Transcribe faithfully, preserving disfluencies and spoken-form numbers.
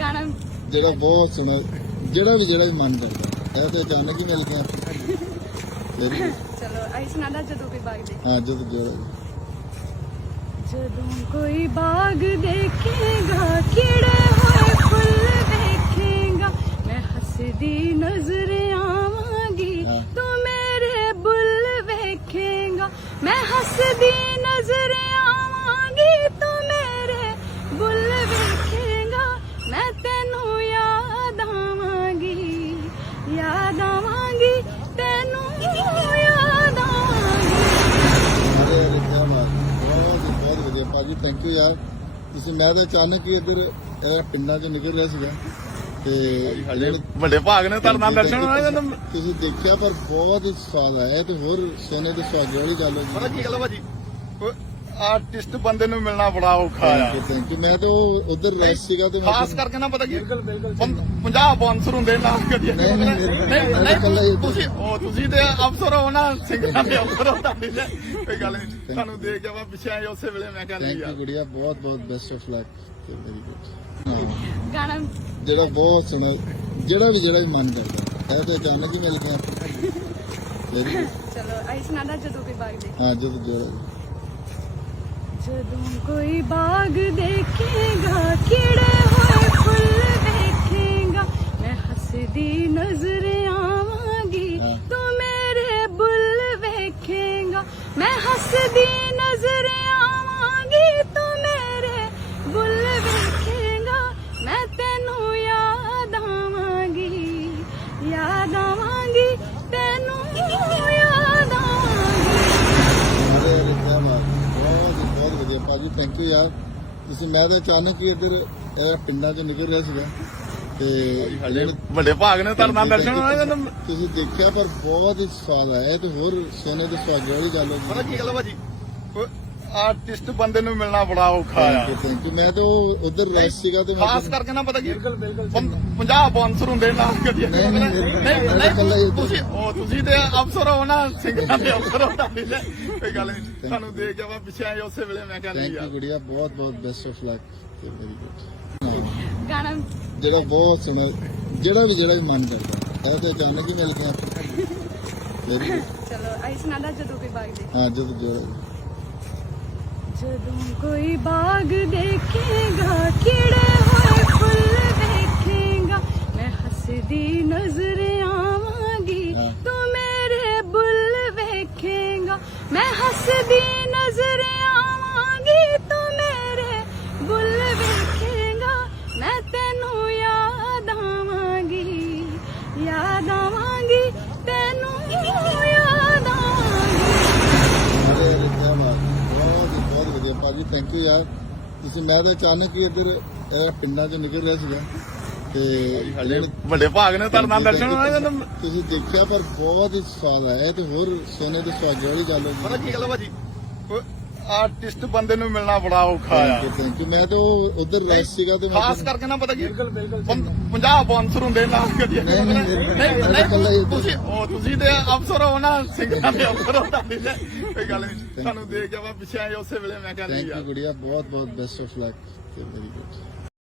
ਗਾਣਾ ਜਿਹੜਾ ਬਹੁਤ ਸੁਣਾ ਜਿਹੜਾ ਵੀ ਜਿਹੜਾ ਵੀ ਮਨ ਕਰਦਾ ਇਹ ਤਾਂ ਅਚਾਨਕ ਹੀ ਮਿਲ ਗਿਆ ਫਿਰ ਚਲੋ ਆਈ ਸੁਣਾਦਾ ਜਦੋਂ ਕੋਈ ਬਾਗ ਦੇ ਹਾਂ ਜਦੋਂ ਜਿਹੜਾ ਜਦੋਂ ਕੋਈ ਬਾਗ ਦੇਖੇਗਾ ਕਿਹੜੇ ਹੋਏ ਫੁੱਲ ਦੇਖੇਗਾ ਮੈਂ ਹੱਸਦੀ ਨਜ਼ਰ ਆਵਾਂਗੀ ਹਾਂ। ਤੂੰ ਮੇਰੇ ਬੁੱਲ ਵੇਖੇਗਾ ਮੈਂ ਹੱਸਦੀ ਨਜ਼ਰ ਆਵਾਂਗੀ ਤੂੰ ਮੇਰੇ ਬੁੱਲ ਵੇਖੇਗਾ ਮੈਂ ਤੈਨੂੰ ਯਾਦ ਆਵਾਂਗੀ ਯਾਦ ਆਵਾਂਗੀ ਤੈਨੂੰ ਯਾਦ ਆਵਾਂਗੀ। ਅਰੇ ਅਰੇ ਕਿਆ ਬਾਤ ਬਹੁਤ ਬਹੁਤ ਵਧੀਆ ਭਾਜੀ ਥੈਂਕ ਯੂ ਯਾਰ ਤੁਸੀਂ ਮੈਂ ਤਾਂ ਅਚਾਨਕ ਹੀ ਇੱਧਰ ਇਹ ਪਿੰਡਾਂ 'ਚ ਨਿਕਲ ਰਿਹਾ ਸੀਗਾ ਤੇ ਹਲੇ ਵੱਡੇ ਭਾਗ ਨੇ ਤੁਹਾਡੇ ਨਾਲ ਦਰਸ਼ਨ ਹੋਣਾ ਮੈਨੂੰ ਤੁਸੀਂ ਦੇਖਿਆ ਪਰ ਬਹੁਤ ਹੀ ਸਵਾਦ ਆਇਆ ਤੇ ਹੋਰ ਸੋਨੇ ਦੇ ਸੁਹਾਗੇ ਵਾਲੀ ਗੱਲ ਹੋ ਪਤਾ ਕੀ ਗੱਲ ਆ ਭਾਜੀ ਆਰਟਿਸਟ ਬੰਦੇ ਨੂੰ ਮਿਲਣਾ ਬੜਾ ਔਖਾ ਆ ਥੈਂਕ ਯੂ ਮੈਂ ਤਾਂ ਉਧਰ ਰੈਸ ਸੀਗਾ ਤੇ ਮੈਂ ਖਾਸ ਕਰਕੇ ਨਾ ਪਤਾ ਕੀ ਪੰਜਾਹ ਬਾਂਸਰ ਹੁੰਦੇ ਨਾ ਕਦੀ ਨਹੀਂ, ਨਹੀਂ, ਨਹੀਂ ਮੈਂ ਤਾਂ ਇਕੱਲਾ ਹੀ ਨਹੀਂ ਤੁਸੀਂ ਉਹ ਤੁਸੀਂ ਤੇ ਅਫਸਰ ਹੋ ਨਾ ਸਿੰਘਾਂ ਦੇ ਅਫਸਰ ਹੋ ਤੁਹਾਡੀ ਤੇ ਕੋਈ ਗੱਲ ਨਹੀਂ ਤੁਹਾਨੂੰ ਦੇਖ ਕੇ ਮੈਂ ਪਿੱਛੇ ਆਇਆ ਉਸੇ ਵੇਲੇ ਮੈਂ ਕਹਿੰਦਾ ਥੈਂਕ ਯਾਰ ਯੂ ਗੁੜੀਆ ਬਹੁਤ ਬਹੁਤ ਬੈਸਟ ਆਫ ਲੱਕ ਤੇ ਵੈਰੀ ਗੁੱਡ ਗਾਣਾ ਜਿਹੜਾ ਬਹੁਤ ਸੁਣਾ ਜਿਹੜਾ ਵੀ ਜਿਹੜਾ ਵੀ ਮਨ ਕਰਦਾ ਇਹ ਤਾਂ ਅਚਾਨਕ ਹੀ ਮਿਲ ਗਿਆ ਵੈਰੀ ਗੁੱਡ ਚਲੋ ਆਈ ਸੁਣਾਦਾ ਜਦੋਂ ਕੋਈ ਬਾਗ ਦੇ ਹਾਂ ਜਦੋਂ ਜਿਹੜਾ ਜਦੋਂ ਕੋਈ ਬਾਗ ਦੇਖੇਗਾ ਕਿਹੜੇ ਹੋਏ ਫੁੱਲ ਦੇਖੇਗਾ ਮੈਂ ਹੱਸਦੀ ਨਜ਼ਰ ਆਵਾਂਗੀ ਹਾਂ। ਤੂੰ ਮੇਰੇ ਬੁੱਲ ਵੇਖੇਗਾ ਮੈਂ ਹੱਸਦੀ ਨਜ਼ਰ ਆਵਾਂਗੀ ਤੂੰ ਮੇਰੇ ਬੁੱਲ ਵੇਖੇਗਾ ਮੈਂ ਤੈਨੂੰ ਯਾਦ ਆਵਾਂਗੀ ਯਾਦ ਆਵਾਂਗੀ ਤੈਨੂੰ ਯਾਦ ਆਵਾਂਗੀ। ਅਰੇ ਅਰੇ ਕਿਆ ਬਾਤ ਬਹੁਤ ਹੀ ਬਹੁਤ ਵਧੀਆ ਭਾਜੀ ਥੈਂਕ ਯੂ ਯਾਰ ਤੁਸੀਂ ਮੈਂ ਤਾਂ ਅਚਾਨਕ ਹੀ ਇੱਧਰ ਇਹ ਪਿੰਡਾਂ 'ਚ ਨਿਕਲ ਰਿਹਾ ਸੀਗਾ ਤੇ ਹਲੇ ਵੱਡੇ ਭਾਗ ਨੇ ਤੁਹਾਡੇ ਨਾਲ ਦਰਸ਼ਨ ਹੋਣਾ ਮੈਨੂੰ ਤੁਸੀਂ ਦੇਖਿਆ ਪਰ ਬਹੁਤ ਹੀ ਸਵਾਦ ਆਇਆ ਤੇ ਹੋਰ ਸੋਨੇ ਦੇ ਸੁਹਾਗੇ ਵਾਲੀ ਗੱਲ ਹੋ ਪਤਾ ਕੀ ਗੱਲ ਆ ਭਾਜੀ ਆਰਟਿਸਟ ਬੰਦੇ ਨੂੰ ਮਿਲਣਾ ਬੜਾ ਔਖਾ ਆ ਥੈਂਕ ਯੂ ਮੈਂ ਤਾਂ ਉਧਰ ਰੈਸ ਸੀਗਾ ਤੇ ਮੈਂ ਖਾਸ ਕਰਕੇ ਨਾ ਪਤਾ ਕੀ ਪੰਜਾਹ ਬਾਂਸਰ ਹੁੰਦੇ ਨਾ ਕਦੀ ਨਹੀਂ, ਨਹੀਂ, ਨਹੀਂ ਮੈਂ ਤਾਂ ਇਕੱਲਾ ਹੀ ਨਹੀਂ ਤੁਸੀਂ ਉਹ ਤੁਸੀਂ ਤੇ ਅਫਸਰ ਹੋ ਨਾ ਸਿੰਘਾਂ ਦੇ ਅਫਸਰ ਹੋ ਤੁਹਾਡੀ ਤੇ ਕੋਈ ਗੱਲ ਨਹੀਂ ਤੁਹਾਨੂੰ ਦੇਖ ਕੇ ਮੈਂ ਪਿੱਛੇ ਆਇਆ ਉਸੇ ਵੇਲੇ ਮੈਂ ਕਹਿੰਦਾ ਥੈਂਕ ਯੂ ਯਾਰ ਗੁੜੀਆ ਬਹੁਤ ਬਹੁਤ ਬੈਸਟ ਆਫ ਲੱਕ ਤੇ ਵੈਰੀ ਗੁੱਡ ਗਾਣਾ ਜਿਹੜਾ ਬਹੁਤ ਸੁਣਾ ਜਿਹੜਾ ਵੀ ਜਿਹੜਾ ਵੀ ਮਨ ਕਰਦਾ ਇਹ ਤਾਂ ਅਚਾਨਕ ਹੀ ਮਿਲ ਗਿਆ ਵੈਰੀ ਗੁੱਡ ਚਲੋ ਆਈ ਸੁਣਾਦਾ ਜਦੋਂ ਕੋਈ ਬਾਗ ਦੇ ਹਾਂ ਜਦੋਂ ਜਿਹੜਾ ਜਦੋਂ ਕੋਈ ਬਾਗ ਦੇਖੇਗਾ ਕਿਹੜੇ ਹੋਏ ਫੁੱਲ ਦੇਖੇਗਾ ਮੈਂ ਹੱਸਦੀ ਨਜ਼ਰ ਆਵਾਂਗੀ ਹਾਂ। ਤੂੰ ਮੇਰੇ ਬੁੱਲ ਵੇਖੇਗਾ ਮੈਂ ਹੱਸਦੀ ਨਜ਼ਰ ਆਵਾਂਗੀ ਤੂੰ ਮੇਰੇ ਬੁੱਲ ਵੇਖੇਗਾ ਮੈਂ ਤੈਨੂੰ ਯਾਦ ਆਵਾਂਗੀ ਯਾਦ ਆਵਾਂਗੀ ਤੈਨੂੰ ਯਾਦ ਆਵਾਂਗੀ। ਅਰੇ ਅਰੇ ਕਿਆ ਬਾਤ ਬਹੁਤ ਹੀ ਬਹੁਤ ਵਧੀਆ ਭਾਜੀ ਥੈਂਕ ਯੂ ਯਾਰ ਤੁਸੀਂ ਮੈਂ ਤਾਂ ਅਚਾਨਕ ਹੀ ਇੱਧਰ ਇਹ ਪਿੰਡਾਂ 'ਚ ਨਿਕਲ ਰਿਹਾ ਸੀਗਾ ਤੇ ਹਲੇ ਵੱਡੇ ਭਾਗ ਨੇ ਤੁਹਾਡੇ ਨਾਲ ਦਰਸ਼ਨ ਹੋਣਾ ਮੈਨੂੰ ਤੁਸੀਂ ਦੇਖਿਆ ਪਰ ਬਹੁਤ ਹੀ ਸਵਾਦ ਆਇਆ ਤੇ ਹੋਰ ਸੋਨੇ ਦੇ ਸੁਹਾਗੇ ਵਾਲੀ ਗੱਲ ਹੋ ਪਤਾ ਕੀ ਗੱਲ ਆ ਭਾਜੀ ਆਰਟਿਸਟ ਬੰਦੇ ਨੂੰ ਮਿਲਣਾ ਬੜਾ ਔਖਾ ਆ ਥੈਂਕ ਯੂ ਮੈਂ ਤਾਂ ਉਧਰ ਰੈਸ ਸੀਗਾ ਤੇ ਮੈਂ ਖਾਸ ਕਰਕੇ ਨਾ ਪਤਾ ਕੀ ਪੰਜਾਹ ਬਾਂਸਰ ਹੁੰਦੇ ਨਾ ਕਦੀ ਨਹੀਂ, ਨਹੀਂ, ਨਹੀਂ ਮੈਂ ਤਾਂ ਇਕੱਲਾ ਹੀ ਨਹੀਂ ਤੁਸੀਂ ਉਹ ਤੁਸੀਂ ਤੇ ਅਫਸਰ ਹੋ ਨਾ ਸਿੰਘਾਂ ਦੇ ਅਫਸਰ ਹੋ ਤੁਹਾਡੀ ਤੇ ਕੋਈ ਗੱਲ ਨਹੀਂ ਤੁਹਾਨੂੰ ਦੇਖ ਕੇ ਮੈਂ ਪਿੱਛੇ ਆਇਆ ਉਸੇ ਵੇਲੇ ਮੈਂ ਕਹਿੰਦਾ ਥੈਂਕ ਯੂ ਯਾਰ ਗੁੜੀਆ ਬਹੁਤ ਬਹੁਤ ਬੈਸਟ ਆਫ ਲੱਕ ਤੇ ਵੈਰੀ ਗੁੱਡ